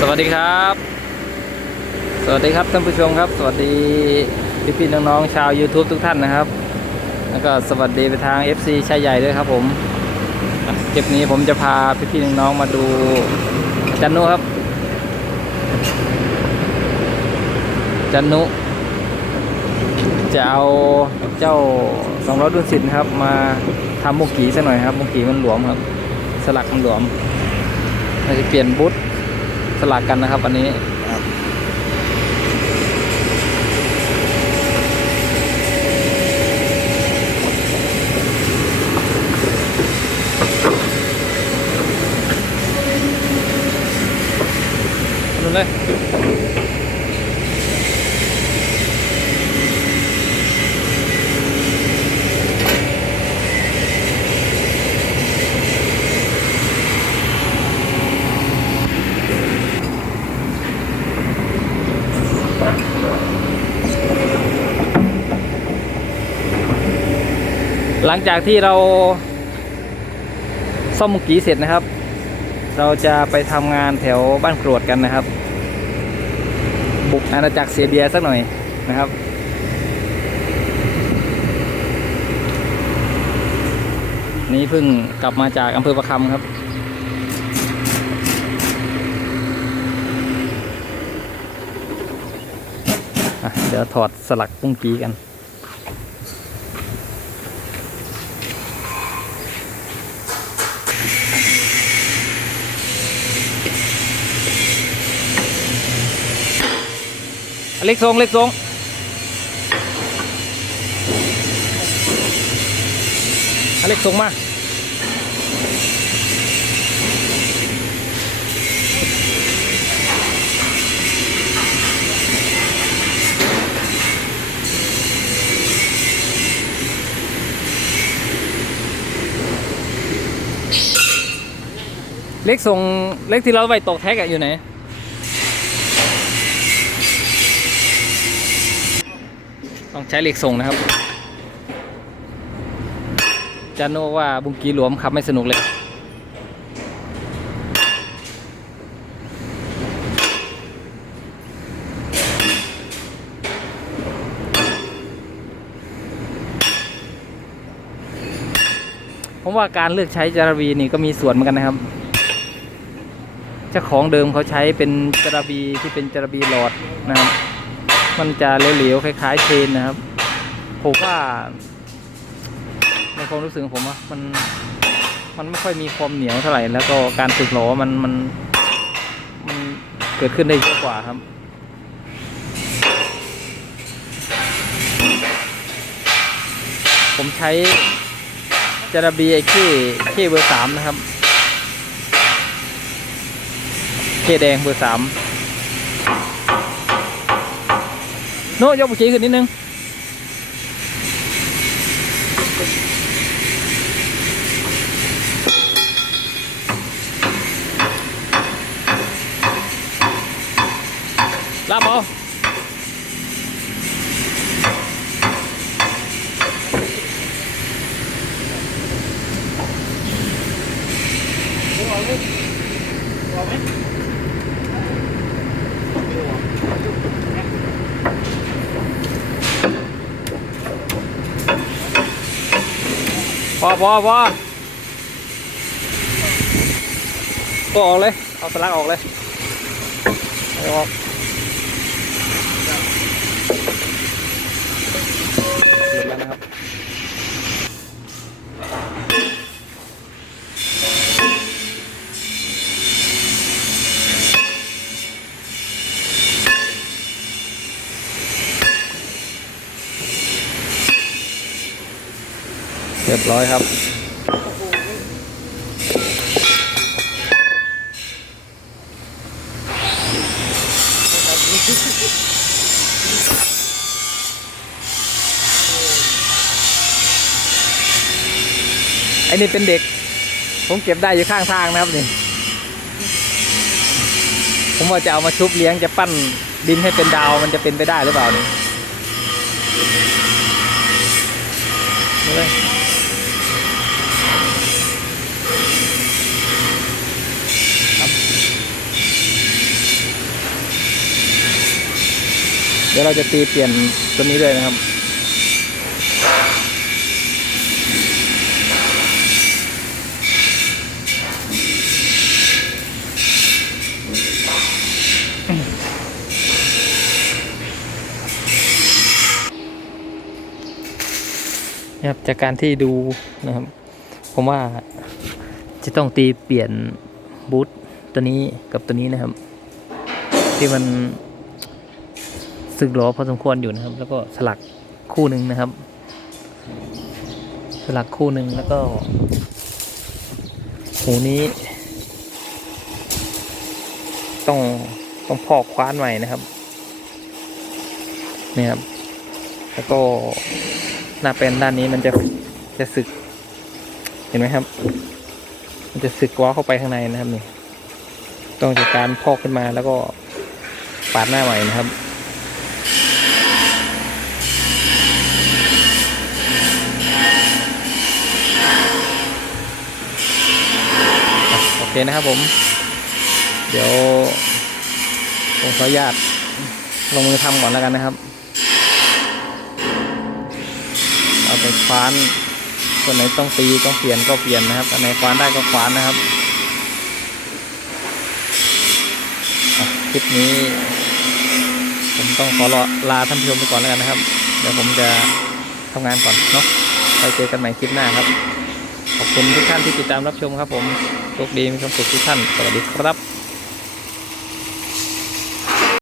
สวัสดีครับ สวัสดีครับท่านผู้ชมครับ สวัสดีพี่พี่น้องๆชาว YouTube ทุกท่านนะครับ แล้วก็สวัสดีไปทาง FC ชายใหญ่ด้วยครับผมคลิปนี้ผมจะพาพี่พี่น้องๆมาดูจันนุครับ จันนุ จะเอาเจ้าสองร้อยดุนสินครับ มาทำมุกกีซะหน่อยครับ มุกกีมันหลวมครับ สลักมันหลวมเราจะเปลี่ยนบุ๊ท สลักกันนะครับวันนี้ครับดูเลย หลังจากที่เราซ่อมมุกกีเสร็จนะครับ เราจะไปทำงานแถวบ้านกรวดกันนะครับ บุกอาณาจักรเสียเบียสักหน่อยนะครับนี่เพิ่งกลับมาจากอำเภอประคำครับ เดี๋ยวถอดสลักปุ้งกีกัน เล็กทรงเล็กทรงเล็กทรงมาเล็กทรงเล็กที่เราไปตกแท็กอะอยู่ไหน ต้องใช้เหล็กส่งนะครับจานโนว่าบุงกีหลวมขับไม่สนุกเลยผมว่าการเลือกใช้จาราบีนี่ก็มีส่วนเหมือนกันนะครับ เจ้าของเดิมเขาใช้เป็นจาราบีที่เป็นจาราบีหลอดนะครับ มันจะเหลวๆคล้ายๆเชนนะครับ ผมว่าในความรู้สึกของผมอะมันมันไม่ค่อยมีความเหนียวเท่าไหร่ แล้วก็การสึกหลอมันมันมันเกิดขึ้นได้เยอะกว่าครับผมใช้จาราบีไอ้ขี้ขี้เบอร์สามนะครับ ขี้แดงเบอร์สาม โน้ยกบุชีขึ้นนิดนึง พอพอพอก็ออกเลย เอาสลักออกเลยอออกหลุดแล้วนะครับ เรียบร้อยครับ ไอ้นี่เป็นเด็ก ผมเก็บได้อยู่ข้างทางนะครับนี่ ผมว่าจะเอามาชุบเลี้ยงจะปั้นดินให้เป็นดาวมันจะเป็นไปได้หรือเปล่านี่ดู ดี๋ยวเราจะตีเปลี่ยนตัวนี้ด้วยนะครับ นะครับจากการที่ดูนะครับ ผมว่าจะต้องตีเปลี่ยนบูทตัวนี้กับตัวนี้นะครับ ที่มัน สึกหรอพอสมควรอยู่นะครับ แล้วก็สลักคู่หนึ่งนะครับ สลักคู่หนึ่งแล้วก็หูนี้ ต้องต้องพอกคว้านใหม่นะครับนี่ครับแล้วก็หน้าเป็นด้านนี้มันจะจะสึก เห็นไหมครับ มันจะสึกว้าเข้าไปข้างในนะครับนี่ต้องจากการพอกขึ้นมาแล้วก็ปาดหน้าใหม่นะครับ โอเค นะครับผม เดี๋ยวผมขออนุญาตลงมือทำก่อนแล้วกันนะครับ เอาไปคว้านส่วนไหนต้องตีต้องเปลี่ยนก็เปลี่ยนนะครับ อันไหนคว้านได้ก็คว้านนะครับ คลิปนี้ ผมต้องขอลาท่านผู้ชมไปก่อนแล้วกันนะครับ เดี๋ยวผมจะทำงานก่อนเนาะไปเจอกันใหม่คลิปหน้าครับ ขอบคุณทุกท่านที่ติดตามรับชมครับผมโชคดีมีความสุขทุกท่าน สวัสดีครับ